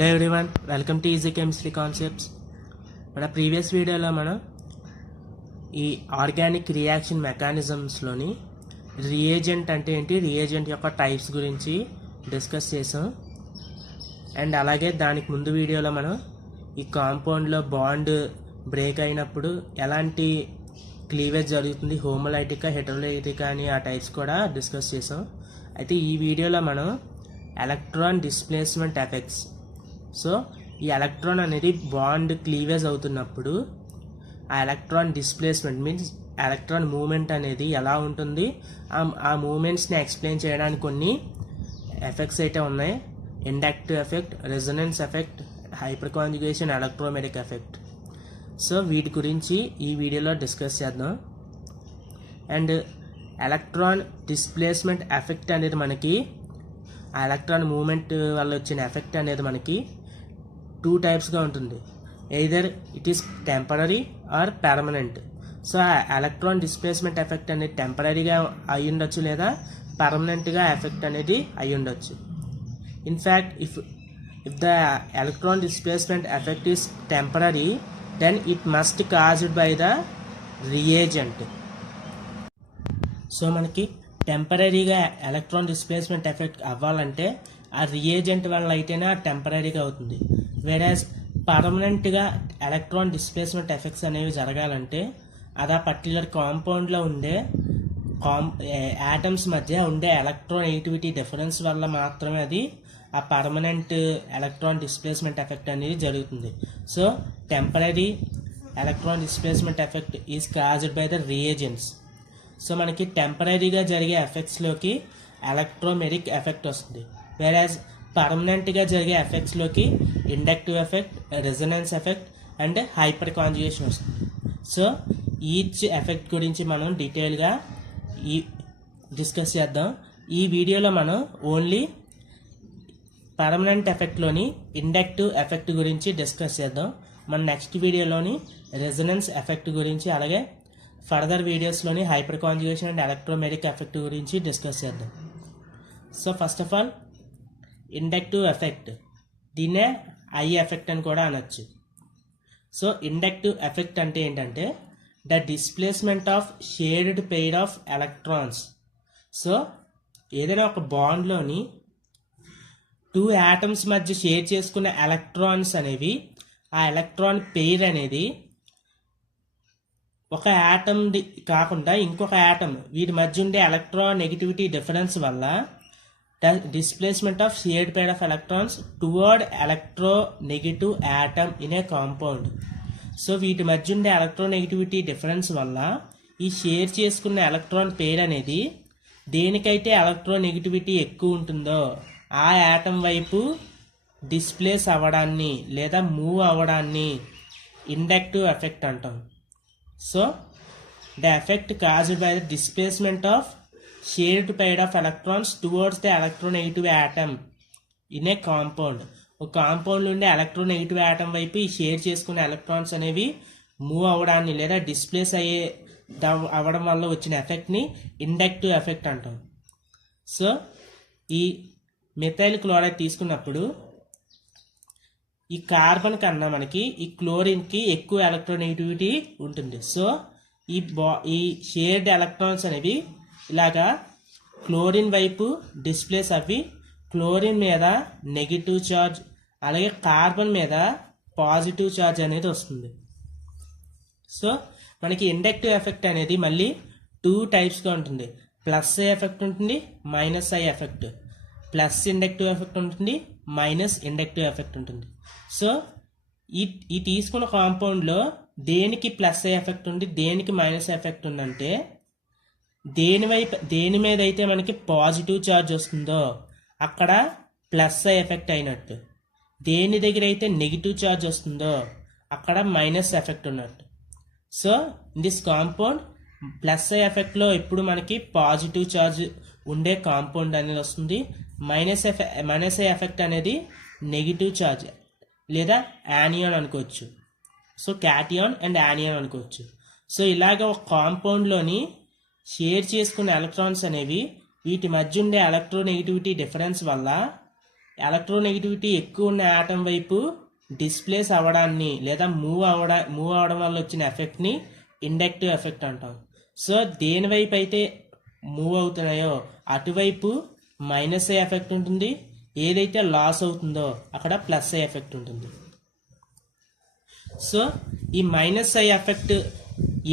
Hello everyone, welcome to easy chemistry concepts. మన previous వీడియోలో మనం ఈ ఆర్గానిక్ రియాక్షన్ మెకానిజమ్స్లోని రియేజెంట్ అంటే ఏంటి, రియేజెంట్ యొక్క టైప్స్ గురించి డిస్కస్ చేసాం. అండ్ అలాగే దానికి ముందు వీడియోలో మనం ఈ కాంపౌండ్లో బాండ్ బ్రేక్ అయినప్పుడు ఎలాంటి క్లీవేజ్ జరుగుతుంది, హోమోలైటికా హెటరోలైటికా అని ఆ టైప్స్ కూడా డిస్కస్ చేసాం. అయితే ఈ వీడియోలో మనం ఎలక్ట్రాన్ డిస్ప్లేస్మెంట్ ఎఫెక్ట్స్, సో ఈ ఎలక్ట్రాన్ అనేది బాండ్ క్లీవేజ్ అవుతున్నప్పుడు ఆ electron displacement means electron moment అనేది ఎలా ఉంటుంది, ఆ మూమెంట్స్ని ఎక్స్ప్లెయిన్ చేయడానికి కొన్ని ఎఫెక్ట్స్ అయితే ఉన్నాయి. Inductive effect, resonance effect, hyper conjugation, electromeric effect. So వీటి గురించి ఈ వీడియోలో డిస్కస్ చేద్దాం. అండ్ ఎలక్ట్రాన్ డిస్ప్లేస్మెంట్ ఎఫెక్ట్ అనేది మనకి, ఆ ఎలక్ట్రాన్ మూమెంట్ వల్ల వచ్చిన ఎఫెక్ట్ అనేది మనకి 2 టైప్స్గా ఉంటుంది. Either it is temporary are permanent. So ఆ ఎలక్ట్రాన్ డిస్ప్లేస్మెంట్ ఎఫెక్ట్ అనేది టెంపరీగా అయి ఉండొచ్చు, లేదా పర్మనెంట్గా ఎఫెక్ట్ అనేది అయి ఉండొచ్చు. In fact if the electron displacement effect is temporary, then it must caused by the reagent. So మనకి టెంపరీగా ఎలక్ట్రాన్ డిస్ప్లేస్మెంట్ ఎఫెక్ట్ అవ్వాలంటే ఆ రియేజెంట్ వల్ల అయితేనే టెంపరీగా అవుతుంది. వేరాజ్ పర్మనెంట్గా ఎలక్ట్రాన్ డిస్ప్లేస్మెంట్ ఎఫెక్ట్స్ అనేవి జరగాలంటే అది ఆ పర్టికులర్ కాంపౌండ్లో ఉండే యాటమ్స్ మధ్య ఉండే ఎలక్ట్రాన్ నెగిటివిటీ డిఫరెన్స్ వల్ల మాత్రమే అది ఆ పర్మనెంట్ ఎలక్ట్రాన్ డిస్ప్లేస్మెంట్ ఎఫెక్ట్ అనేది జరుగుతుంది. So temporary electron displacement effect is caused by the reagents. So మనకి టెంపరీగా జరిగే ఎఫెక్ట్స్లోకి ఎలక్ట్రోమెటిక్ ఎఫెక్ట్ వస్తుంది. వేరాజ్ పర్మనెంట్గా జరిగే ఎఫెక్ట్స్లోకి inductive effect, resonance effect and hyper conjugation వస్తుంది. సో ఈచ్ ఎఫెక్ట్ గురించి మనం డీటెయిల్గా డిస్కస్ చేద్దాం. ఈ వీడియోలో మనం ఓన్లీ పర్మనెంట్ ఎఫెక్ట్లోని ఇండక్టివ్ ఎఫెక్ట్ గురించి డిస్కస్ చేద్దాం. మన నెక్స్ట్ వీడియోలోని రెజొనెన్స్ ఎఫెక్ట్ గురించి, అలాగే ఫర్దర్ వీడియోస్లోని hyper conjugation and electromeric effect గురించి డిస్కస్ చేద్దాం. So first of all inductive effect, దీన్నే ఐ ఎఫెక్ట్ అని కూడా అనొచ్చు. సో ఇండక్టివ్ ఎఫెక్ట్ అంటే ఏంటంటే the displacement of shared pair of electrons. So ఏదైనా ఒక బాండ్లోని 2 యాటమ్స్ మధ్య షేర్ చేసుకున్న ఎలక్ట్రాన్స్ అనేవి, ఆ ఎలక్ట్రాన్ పెయిర్ అనేది ఒక యాటమ్ కాకుండా ఇంకొక యాటమ్, వీటి మధ్య ఉండే ఎలక్ట్రాన్ నెగిటివిటీ డిఫరెన్స్ వల్ల the displacement of shared pair of electrons towards electro negative atom in a compound. So వీటి మధ్య ఉండే ఎలక్ట్రాన్ నెగిటివిటీ డిఫరెన్స్ వల్ల ఈ షేర్ చేసుకున్న ఎలక్ట్రాన్ పెయిర్ అనేది దేనికైతే ఎలక్ట్రాన్ నెగిటివిటీ ఎక్కువ ఉంటుందో ఆ యాటమ్ వైపు డిస్ప్లేస్ అవ్వడాన్ని లేదా మూవ్ అవ్వడాన్ని ఇండక్టివ్ ఎఫెక్ట్ అంటాం. So the effect caused by the displacement of shared pair of electrons towards the electronegative atom in a compound. ఒక కాంపౌండ్ నుండి ఎలక్ట్రోనెగటివ్ యాటమ్ వైపు ఈ షేర్ చేసుకునే ఎలక్ట్రాన్స్ అనేవి మూవ్ అవ్వడాన్ని లేదా డిస్ప్లేస్ అవ్వడం వల్ల వచ్చిన ఎఫెక్ట్ని ఇండక్టివ్ ఎఫెక్ట్ అంటాం. సో ఈ మిథైల్ క్లోరైడ్ తీసుకున్నప్పుడు ఈ కార్బన్ కన్నా మనకి ఈ క్లోరిన్కి ఎక్కువ ఎలక్ట్రోనెగటివిటీ ఉంటుంది. సో ఈ షేర్డ్ ఎలక్ట్రాన్స్ అనేవి ఇలాగా క్లోరిన్ వైపు డిస్ప్లేస్ అవి క్లోరిన్ మీద నెగిటివ్ ఛార్జ్, అలాగే కార్బన్ మీద పాజిటివ్ ఛార్జ్ అనేది వస్తుంది. సో మనకి ఇండక్టివ్ ఎఫెక్ట్ అనేది మళ్ళీ 2 టైప్స్గా ఉంటుంది. ప్లస్ ఐ ఎఫెక్ట్ ఉంటుంది, minus I effect. Plus inductive effect ఉంటుంది, మైనస్ ఇండక్టివ్ ఎఫెక్ట్ ఉంటుంది. సో ఈ తీసుకున్న కాంపౌండ్లో దేనికి ప్లస్ ఐ ఎఫెక్ట్ ఉంది, దేనికి మైనస్ ఎఫెక్ట్ ఉందంటే దేని మీద అయితే మనకి పాజిటివ్ ఛార్జ్ వస్తుందో అక్కడ ప్లస్ ఐ ఎఫెక్ట్ అయినట్టు, దేని దగ్గర అయితే నెగిటివ్ ఛార్జ్ వస్తుందో అక్కడ మైనస్ ఎఫెక్ట్ ఉన్నట్టు. So in this compound plus I ఎఫెక్ట్లో ఎప్పుడు మనకి పాజిటివ్ ఛార్జ్ ఉండే కాంపౌండ్ అనేది వస్తుంది. మైనస్ ఐ ఎఫెక్ట్ అనేది నెగిటివ్ ఛార్జ్ లేదా యానియాన్ అనుకోవచ్చు. సో క్యాటియాన్ అండ్ యానియాన్ అనుకోవచ్చు. సో ఇలాగ ఒక కాంపౌండ్లోని షేర్ చేసుకున్న ఎలక్ట్రాన్స్ అనేవి వీటి మధ్య ఉండే ఎలక్ట్రోనెగటివిటీ డిఫరెన్స్ వల్ల ఎలక్ట్రోనెగటివిటీ ఎక్కువ ఉన్న ఆటం వైపు డిస్ప్లేస్ అవ్వడాన్ని లేదా మూవ్ అవడం వల్ల వచ్చిన ఎఫెక్ట్ని ఇండక్టివ్ ఎఫెక్ట్ అంటాం. సో దేని వైపు అయితే మూవ్ అవుతున్నాయో అటువైపు మైనస్ ఏ ఎఫెక్ట్ ఉంటుంది, ఏదైతే లాస్ అవుతుందో అక్కడ ప్లస్ ఏ ఎఫెక్ట్ ఉంటుంది. సో ఈ మైనస్ ఐ ఎఫెక్ట్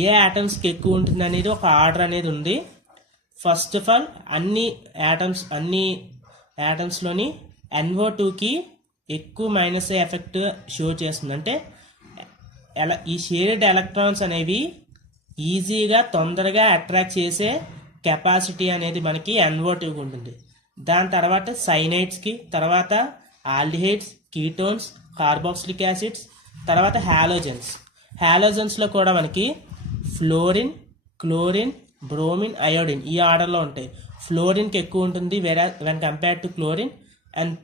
ఏ ఆటమ్స్కి ఎక్కువ ఉంటుంది అనేది ఒక ఆర్డర్ అనేది ఉంది. ఫస్ట్ ఆఫ్ ఆల్ అన్ని యాటమ్స్లోని NO2కి ఎక్కువ మైనస్ ఐ ఎఫెక్ట్ షో చేస్తుంది. అంటే ఈ షేర్డ్ ఎలక్ట్రాన్స్ అనేవి ఈజీగా తొందరగా అట్రాక్ట్ చేసే కెపాసిటీ అనేది మనకి NO2కి ఉంటుంది. దాని తర్వాత సైనైడ్స్కి, తర్వాత ఆల్డిహైడ్స్, కీటోన్స్, కార్బాక్సిలిక్ యాసిడ్స్, తర్వాత హ్యాలోజన్స్లో కూడా మనకి ఫ్లోరిన్, క్లోరిన్, బ్రోమిన్, అయోడిన్ ఈ ఆర్డర్లో ఉంటాయి. ఫ్లోరిన్కి ఎక్కువ ఉంటుంది when compared to chlorine and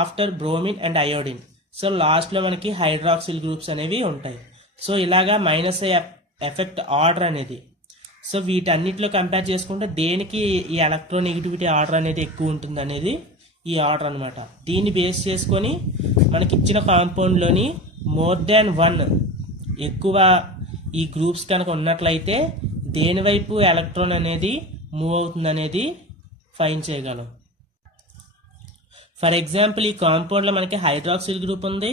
after bromine and iodine. So లాస్ట్లో మనకి హైడ్రాక్సిల్ గ్రూప్స్ అనేవి ఉంటాయి. సో ఇలాగా మైనస్ ఎఫెక్ట్ ఆర్డర్ అనేది. సో వీటన్నిటిలో కంపేర్ చేసుకుంటే దేనికి ఈ ఎలక్ట్రోనెగటివిటీ ఆర్డర్ అనేది ఎక్కువ ఉంటుంది అనేది ఈ ఆర్డర్ అనమాట. దీన్ని బేస్ చేసుకొని మనకి ఇచ్చిన కాంపౌండ్లోని మోర్ దాన్ 1 ఎక్కువ ఈ గ్రూప్స్ కనుక ఉన్నట్లయితే దేని వైపు ఎలక్ట్రాన్ అనేది మూవ్ అవుతుంది అనేది ఫైండ్ చేయగలం. ఫర్ ఎగ్జాంపుల్ ఈ కాంపౌండ్లో మనకి హైడ్రాక్సిల్ గ్రూప్ ఉంది,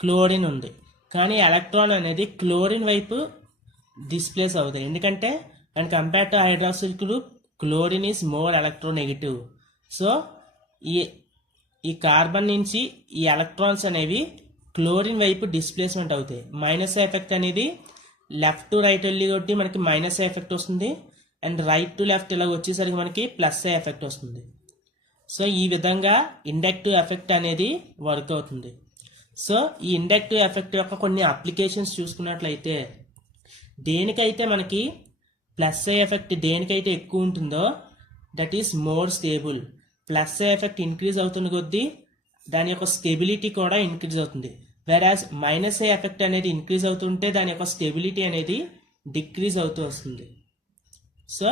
క్లోరిన్ ఉంది, కానీ ఎలక్ట్రాన్ అనేది క్లోరిన్ వైపు డిస్ప్లేస్ అవుతాయి. ఎందుకంటే and compare to hydroxyl group chlorine is more electronegative. So ఈ కార్బన్ నుంచి ఈ ఎలక్ట్రాన్స్ అనేవి క్లోరిన్ వైపు డిస్ప్లేస్మెంట్ అవుతాయి. మైనస్ ఎఫెక్ట్ అనేది లెఫ్ట్ టు రైట్ వెళ్ళి కొట్టి మనకి మైనస్ ఎఫెక్ట్ వస్తుంది, అండ్ రైట్ టు లెఫ్ట్ ఇలా వచ్చేసరికి మనకి ప్లస్ ఎఫెక్ట్ వస్తుంది. సో ఈ విధంగా ఇండక్టివ్ ఎఫెక్ట్ అనేది వర్క్ అవుతుంది. సో ఈ ఇండక్టివ్ ఎఫెక్ట్ యొక్క కొన్ని అప్లికేషన్స్ చూసుకున్నట్లయితే దేనికైతే మనకి ప్లస్ ఎఫెక్ట్ దేనికైతే ఎక్కువ ఉంటుందో that is more stable. Plus effect increase అవుతున్న కొద్దీ దాని యొక్క స్టెబిలిటీ కూడా ఇంక్రీజ్ అవుతుంది. వెరాజ్ మైనస్ ఎఫెక్ట్ అనేది ఇంక్రీజ్ అవుతుంటే దాని యొక్క స్టెబిలిటీ అనేది డిక్రీజ్ అవుతూ వస్తుంది. సో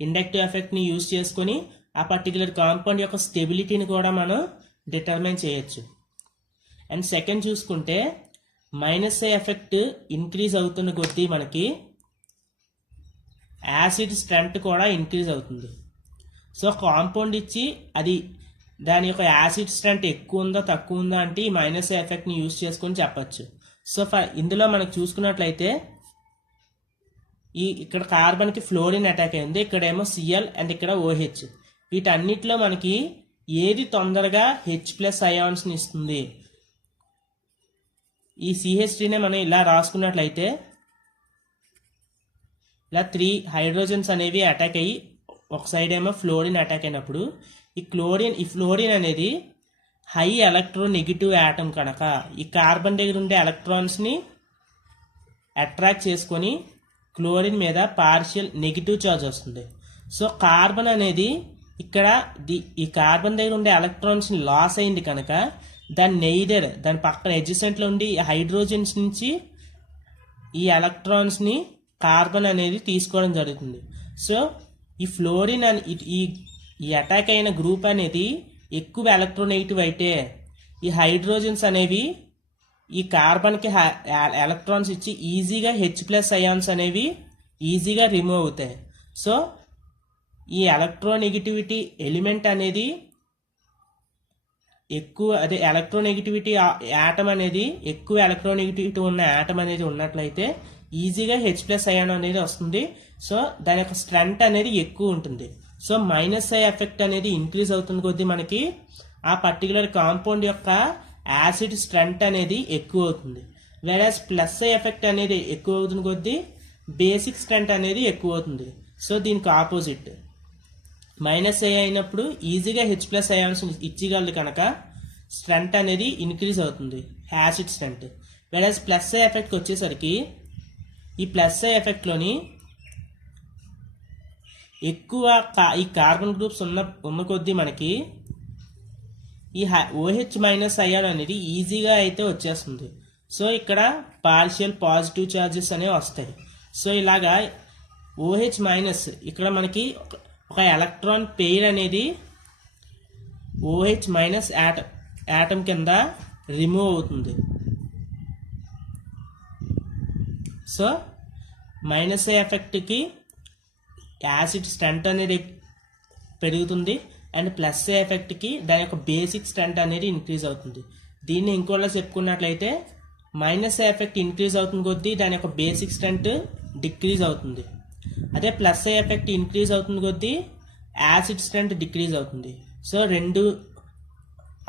ఇండక్టివ్ ఎఫెక్ట్ని యూజ్ చేసుకొని ఆ పర్టికులర్ కాంపౌండ్ యొక్క స్టెబిలిటీని కూడా మనం డిటర్మైన్ చేయొచ్చు. అండ్ సెకండ్ చూసుకుంటే మైనస్ ఎఫెక్ట్ ఇంక్రీజ్ అవుతున్న కొద్దీ మనకి యాసిడ్ స్ట్రెంత్ కూడా ఇంక్రీజ్ అవుతుంది. సో కాంపౌండ్ ఇచ్చి అది దాని యొక్క యాసిడ్ స్ట్రెంత్ ఎక్కువ ఉందా తక్కువ ఉందా అంటే ఈ మైనస్ ఎఫెక్ట్ని యూజ్ చేసుకొని చెప్పచ్చు. సో ఇందులో మనకు చూసుకున్నట్లయితే ఇక్కడ కార్బన్కి ఫ్లోరిన్ అటాక్ అయింది, ఇక్కడేమో Cl అండ్ ఇక్కడ OH. వీటన్నిటిలో మనకి ఏది తొందరగా H+ అయాన్స్ని ఇస్తుంది? ఈ CH3నే మనం ఇలా రాసుకున్నట్లయితే ఇలా 3 హైడ్రోజన్స్ అనేవి అటాక్ అయ్యి ఒక సైడ్ ఏమో ఫ్లోరిన్ అటాక్ అయినప్పుడు ఈ ఫ్లోరిన్ అనేది హై ఎలక్ట్రోనెగటివ్ యాటమ్ కనుక ఈ కార్బన్ దగ్గర ఉండే ఎలక్ట్రాన్స్ని అట్రాక్ట్ చేసుకొని క్లోరిన్ మీద పార్షియల్ నెగిటివ్ చార్జ్ వస్తుంది. సో కార్బన్ అనేది ఇక్కడ ఈ కార్బన్ దగ్గర ఉండే ఎలక్ట్రాన్స్ని లాస్ అయింది కనుక దాని పక్కన ఎడ్జసెంట్లో ఉండి హైడ్రోజన్స్ నుంచి ఈ ఎలక్ట్రాన్స్ని కార్బన్ అనేది తీసుకోవడం జరుగుతుంది. సో ఈ ఫ్లోరిన్ ఈ అటాక్ అయిన గ్రూప్ అనేది ఎక్కువ ఎలక్ట్రోనెగటివ్ అయితే ఈ హైడ్రోజన్స్ అనేవి ఈ కార్బన్కి ఎలక్ట్రాన్స్ ఇచ్చి ఈజీగా H+ అయాన్స్ అనేవి ఈజీగా రిమూవ్ అవుతాయి. సో ఈ ఎలక్ట్రోనెగటివిటీ ఎలిమెంట్ అనేది ఎలక్ట్రోనెగటివిటీ యాటమ్ అనేది ఎక్కువ ఎలక్ట్రోనెగటివిటీ ఉన్న యాటమ్ అనేది ఉన్నట్లయితే ఈజీగా H+ అయాన్ అనేది వస్తుంది. సో దాని యొక్క స్ట్రెంత్ అనేది ఎక్కువ ఉంటుంది. సో మైనస్ ఎఫెక్ట్ అనేది ఇంక్రీజ్ అవుతున్న కొద్దీ మనకి ఆ పర్టికులర్ కాంపౌండ్ యొక్క యాసిడ్ స్ట్రెంత్ అనేది ఎక్కువ అవుతుంది. వేరాజ్ ప్లస్ ఎఫెక్ట్ అనేది ఎక్కువ అవుతున్న కొద్దీ బేసిక్ స్ట్రెంత్ అనేది ఎక్కువ అవుతుంది. సో దీనికి ఆపోజిట్ మైనస్ అయినప్పుడు ఈజీగా H+ అయాన్స్ ఇచ్చగలదు కనుక స్ట్రెంత్ అనేది ఇంక్రీజ్ అవుతుంది, యాసిడ్ స్ట్రెంత్. వేరాజ్ ప్లస్ ఎఫెక్ట్కి వచ్చేసరికి ఈ ప్లస్ ఎఫెక్ట్లోని ఎక్కువ ఈ కార్బన్ గ్రూప్స్ ఉన్న కొద్దీ మనకి ఈ OH- అయాన్ అనేది ఈజీగా అయితే వచ్చేస్తుంది. సో ఇక్కడ పార్షియల్ పాజిటివ్ ఛార్జెస్ అనేవి వస్తాయి. సో ఇలాగా OH- ఇక్కడ మనకి ఒక ఎలక్ట్రాన్ పెయిర్ అనేది OH మైనస్ యాటమ్ కింద రిమూవ్ అవుతుంది. సో మైనస్ ఎఫెక్ట్కి యాసిడ్ స్ట్రెంత్ అనేది పెరుగుతుంది అండ్ ప్లస్ ఎఫెక్ట్కి దాని యొక్క బేసిక్ స్ట్రెంత్ అనేది ఇంక్రీజ్ అవుతుంది. దీన్ని ఇంకోలా చెప్పుకున్నట్లయితే మైనస్ ఎఫెక్ట్ ఇంక్రీజ్ అవుతుంది కొద్దీ దాని యొక్క బేసిక్ స్ట్రెంత్ డిక్రీజ్ అవుతుంది. అదే ప్లస్ ఎఫెక్ట్ ఇంక్రీజ్ అవుతుంది కొద్దీ యాసిడ్ స్ట్రెంత్ డిక్రీజ్ అవుతుంది. సో రెండు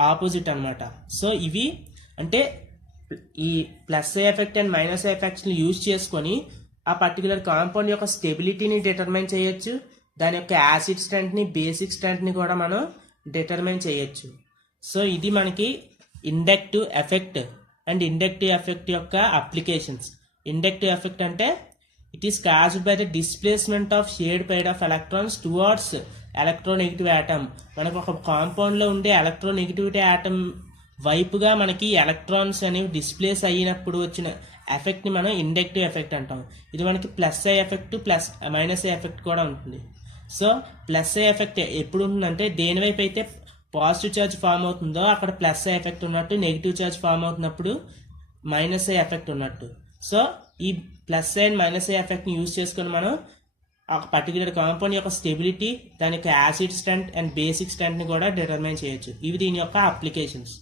ఆపోజిట్ అనమాట. సో ఇవి అంటే ఈ ప్లస్ ఎఫెక్ట్ అండ్ మైనస్ ఎఫెక్ట్స్ని యూజ్ చేసుకొని ఆ పర్టికులర్ కాంపౌండ్ యొక్క స్టెబిలిటీని డిటర్మైన్ చేయొచ్చు, దాని యొక్క యాసిడ్ స్ట్రెంత్ని బేసిక్ స్ట్రెంత్ని కూడా మనం డిటర్మైన్ చేయొచ్చు. సో ఇది మనకి inductive effect and inductive effect యొక్క అప్లికేషన్స్. ఇండక్టివ్ ఎఫెక్ట్ అంటే it is caused by the displacement of shade pair of electrons towards electronegative atom. మనకు ఒక కాంపౌండ్లో ఉండే ఎలక్ట్రోనెగటివిటీ ఆటమ్ వైపుగా మనకి ఎలక్ట్రాన్స్ అనేవి డిస్ప్లేస్ అయినప్పుడు వచ్చిన ఎఫెక్ట్ని మనం ఇండక్టివ్ ఎఫెక్ట్ అంటాం. ఇది మనకి plus I effect plus minus I effect కూడా ఉంటుంది. సో ప్లస్ ఐ ఎఫెక్ట్ ఎప్పుడు ఉంటుందంటే దేనివైపు అయితే పాజిటివ్ ఛార్జ్ ఫామ్ అవుతుందో అక్కడ ప్లస్ ఐ ఎఫెక్ట్ ఉన్నట్టు, నెగిటివ్ ఛార్జ్ ఫామ్ అవుతున్నప్పుడు మైనస్ ఐ ఎఫెక్ట్ ఉన్నట్టు. సో ఈ plus I and minus I ఎఫెక్ట్ని యూజ్ చేసుకొని మనం ఒక పర్టికులర్ కాంపౌండ్ యొక్క స్టెబిలిటీ, దాని యొక్క యాసిడ్ స్ట్రెంత్ అండ్ బేసిక్ స్ట్రెంత్ని కూడా డిటర్మైన్ చేయొచ్చు. ఇవి దీని యొక్క అప్లికేషన్స్.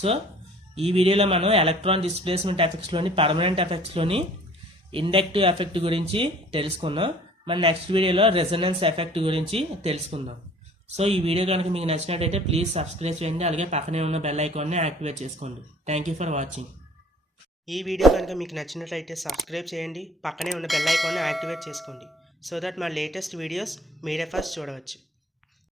సో ఈ వీడియోలో మనం ఎలక్ట్రాన్ డిస్ప్లేస్మెంట్ ఎఫెక్ట్స్లోని పర్మనెంట్ ఎఫెక్ట్స్లోని ఇండక్టివ్ ఎఫెక్ట్ గురించి తెలుసుకుందాం. మన నెక్స్ట్ వీడియోలో రెజొనెన్స్ ఎఫెక్ట్ గురించి తెలుసుకుందాం. సో ఈ వీడియో కనుక మీకు నచ్చినట్టయితే ప్లీజ్ సబ్స్క్రైబ్ చేయండి, అలాగే పక్కనే ఉన్న బెల్ ఐకాన్ని యాక్టివేట్ చేసుకోండి. Thank you for watching. ఈ వీడియో కనుక మీకు నచ్చినట్లయితే సబ్స్క్రైబ్ చేయండి, పక్కనే ఉన్న బెల్ ఐకాన్ని యాక్టివేట్ చేసుకోండి సో దట్ మా లేటెస్ట్ వీడియోస్ మీరే ఫస్ట్ చూడవచ్చు.